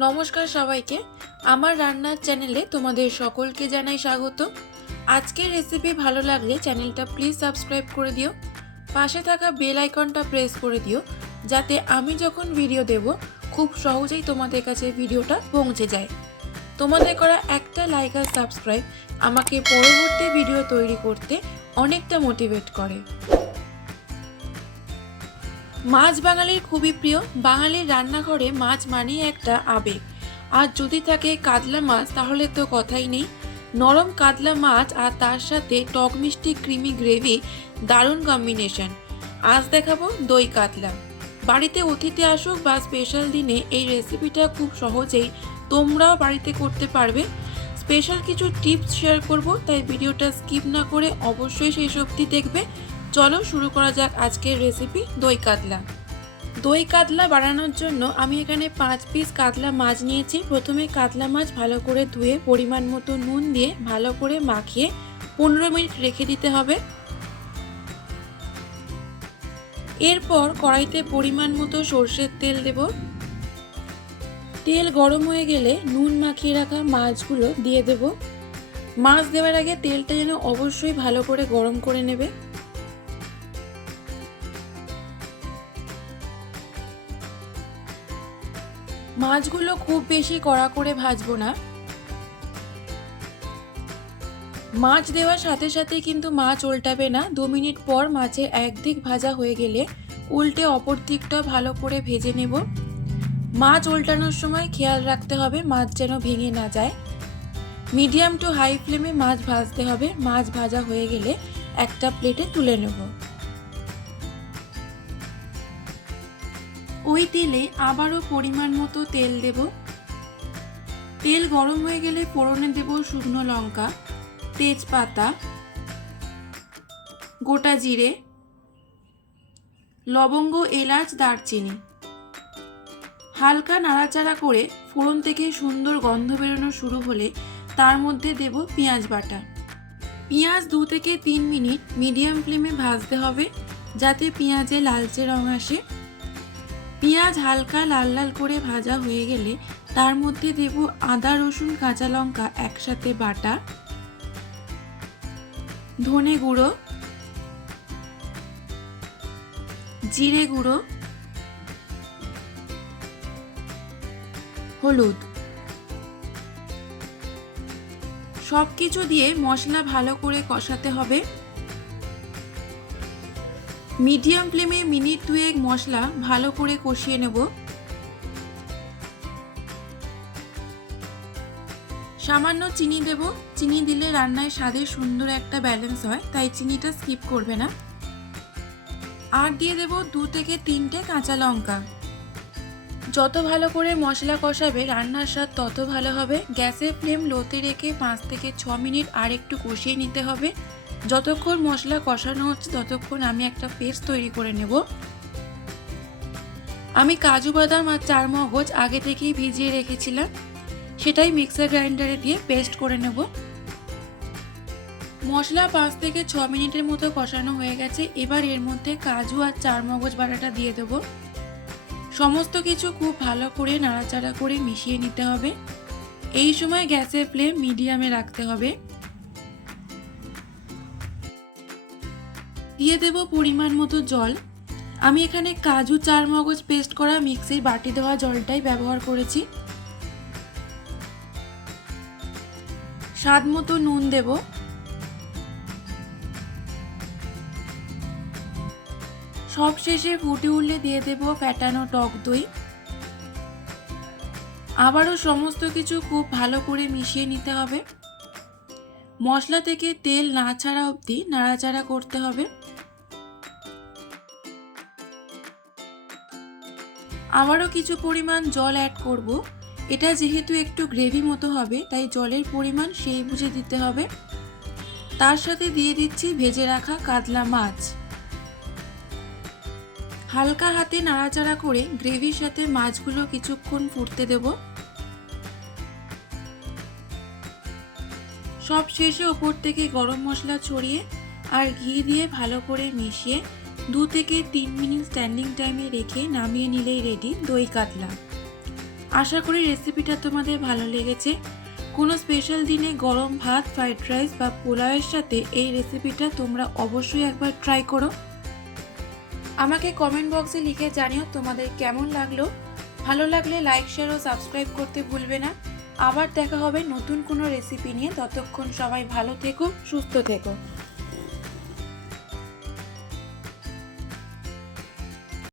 নমস্কার সবাইকে, আমার রান্নার চ্যানেলে তোমাদের সকলকে জানাই স্বাগত। আজকের রেসিপি ভালো লাগলে চ্যানেলটা প্লিজ সাবস্ক্রাইব করে দিও, পাশে থাকা বেল আইকনটা প্রেস করে দিও, যাতে আমি যখন ভিডিও দেব খুব সহজেই তোমাদের কাছে ভিডিওটা পৌঁছে যায়। তোমাদের করা একটা লাইক আর সাবস্ক্রাইব আমাকে পরবর্তী ভিডিও তৈরি করতে অনেকটা মোটিভেট করে। মাছ বাঙালির খুবই প্রিয়। বাঙালির রান্নাঘরে মাছ মানেই একটা আবেগ। আর যদি থাকে কাতলা মাছ তাহলে তো কথাই নেই। নরম কাতলা মাছ আর তার সাথে টক মিষ্টি ক্রিমি গ্রেভি, দারুণ কম্বিনেশন। আজ দেখাবো দই কাতলা। বাড়িতে অতিথি আসুক বা স্পেশাল দিনে এই রেসিপিটা খুব সহজেই তোমরাও বাড়িতে করতে পারবে। স্পেশাল কিছু টিপস শেয়ার করব, তাই ভিডিওটা স্কিপ না করে অবশ্যই সেই সবটি দেখবে। চলো শুরু করা যাক আজকের রেসিপি দই কাতলা। দই কাতলা বানানোর জন্য আমি এখানে 5 পিস কাতলা মাছ নিয়েছি। প্রথমে কাতলা মাছ ভালো করে ধুয়ে পরিমাণ মতো নুন দিয়ে ভালো করে মাখিয়ে 15 মিনিট রেখে দিতে হবে। এরপর কড়াইতে পরিমাণ মতো সর্ষের তেল দেব। তেল গরম হয়ে গেলে নুন মাখিয়ে রাখা মাছগুলো দিয়ে দেব। মাছ দেওয়ার আগে তেলটা যেন অবশ্যই ভালো করে গরম করে নেবে। মাছগুলো খুব বেশি কড়া করে ভাজবো না। মাছ দেওয়ার সাথে সাথে কিন্তু মাছ উল্টাবে না। 2 মিনিট পর মাছের একদিক ভাজা হয়ে গেলে উল্টে অপর দিকটা ভালো করে ভেজে নেব। মাছ উল্টানোর সময় খেয়াল রাখতে হবে মাছ যেন ভেঙে না যায়। মিডিয়াম টু হাই ফ্লেমে মাছ ভাজতে হবে। মাছ ভাজা হয়ে গেলে একটা প্লেটে তুলে নেব। ওই তেলে আবারও পরিমাণ মতো তেল দেব। তেল গরম হয়ে গেলে ফোড়নে দেব শুকনো লঙ্কা, তেজপাতা, গোটা জিরে, লবঙ্গ, এলাচ, দারচিনি। হালকা নাড়াচাড়া করে ফোড়ন থেকে সুন্দর গন্ধ বেরোনো শুরু হলে তার মধ্যে দেব পেঁয়াজ বাটা। পেঁয়াজ 2 থেকে 3 মিনিট মিডিয়াম ফ্লেমে ভাজতে হবে, যাতে পেঁয়াজে লালচে রং আসে। পেঁয়াজ হালকা লাল লাল করে ভাজা হয়ে গেলে তার মধ্যে দেব আদা, রসুন, কাঁচা লঙ্কা একসাথে বাটা, ধনে গুঁড়ো, জিরে গুঁড়ো, হলুদ। সবকিছু দিয়ে মশলা ভালো করে কষাতে হবে। মিডিয়াম ফ্লেমে মিনিট 2 মশলা ভালো করে কষিয়ে নেব। সামান্য চিনি দেব। চিনি দিলে রান্নায় স্বাদের সুন্দর একটা ব্যালেন্স হয়, তাই চিনিটা স্কিপ করবে না। আর দিয়ে দেব 2 থেকে 3টে কাঁচা লঙ্কা। যত ভালো করে মশলা কষাবে রান্নার স্বাদ তত ভালো হবে। গ্যাসের ফ্লেম লোতে রেখে 5 থেকে 6 মিনিট আর একটু কষিয়ে নিতে হবে। যতক্ষণ মশলা কষানো হচ্ছে ততক্ষণ আমি একটা পেস্ট তৈরি করে নেব। আমি কাজু বাদাম আর চারমগজ আগে থেকেই ভিজিয়ে রেখেছিলাম, সেটাই মিক্সার গ্রাইন্ডারে দিয়ে পেস্ট করে নেব। মশলা 5 থেকে 6 মিনিটের মতো কষানো হয়ে গেছে। এবার এর মধ্যে কাজু আর চারমগজ বাটাটা দিয়ে দেবো। সমস্ত কিছু খুব ভালো করে নাড়াচাড়া করে মিশিয়ে নিতে হবে। এই সময় গ্যাসের ফ্লেম মিডিয়ামে রাখতে হবে। দিয়ে দেব পরিমাণ মতো জল। আমি এখানে কাজু চারমগজ পেস্ট করা মিক্সির বাটি দেওয়া জলটাই ব্যবহার করেছি। স্বাদ মতো নুন দেব। সব শেষে ফুটে উঠলে দিয়ে দেব ফ্যাটানো টক দই। আবারও সমস্ত কিছু খুব ভালো করে মিশিয়ে নিতে হবে। মশলা থেকে তেল না ছাড়া অবধি নাড়াচাড়া করতে হবে। আবারও কিছু পরিমাণ জল অ্যাড করব। এটা যেহেতু একটু গ্রেভি মতো হবে, তাই জলের পরিমাণ সেই বুঝে দিতে হবে। তার সাথে দিয়ে দিচ্ছি ভেজে রাখা কাতলা মাছ। হালকা হাতে নাড়াচাড়া করে গ্রেভির সাথে মাছগুলো কিছুক্ষণ ফুটতে দেব। সব শেষে ওপর থেকে গরম মশলা ছড়িয়ে আর ঘি দিয়ে ভালো করে মিশিয়ে 2 থেকে 3 মিনিট স্ট্যান্ডিং টাইমে রেখে নামিয়ে নিলেই রেডি দই কাতলা। আশা করি রেসিপিটা তোমাদের ভালো লেগেছে। কোনো স্পেশাল দিনে গরম ভাত, ফ্রাইড রাইস বা পোলাওয়ের সাথে এই রেসিপিটা তোমরা অবশ্যই একবার ট্রাই করো। আমাকে কমেন্ট বক্সে লিখে জানিও তোমাদের কেমন লাগলো। ভালো লাগলে লাইক, শেয়ার ও সাবস্ক্রাইব করতে ভুলবে না। আবার দেখা হবে নতুন কোনো রেসিপি নিয়ে। ততক্ষণ সবাই ভালো থেকো, সুস্থ থেকো।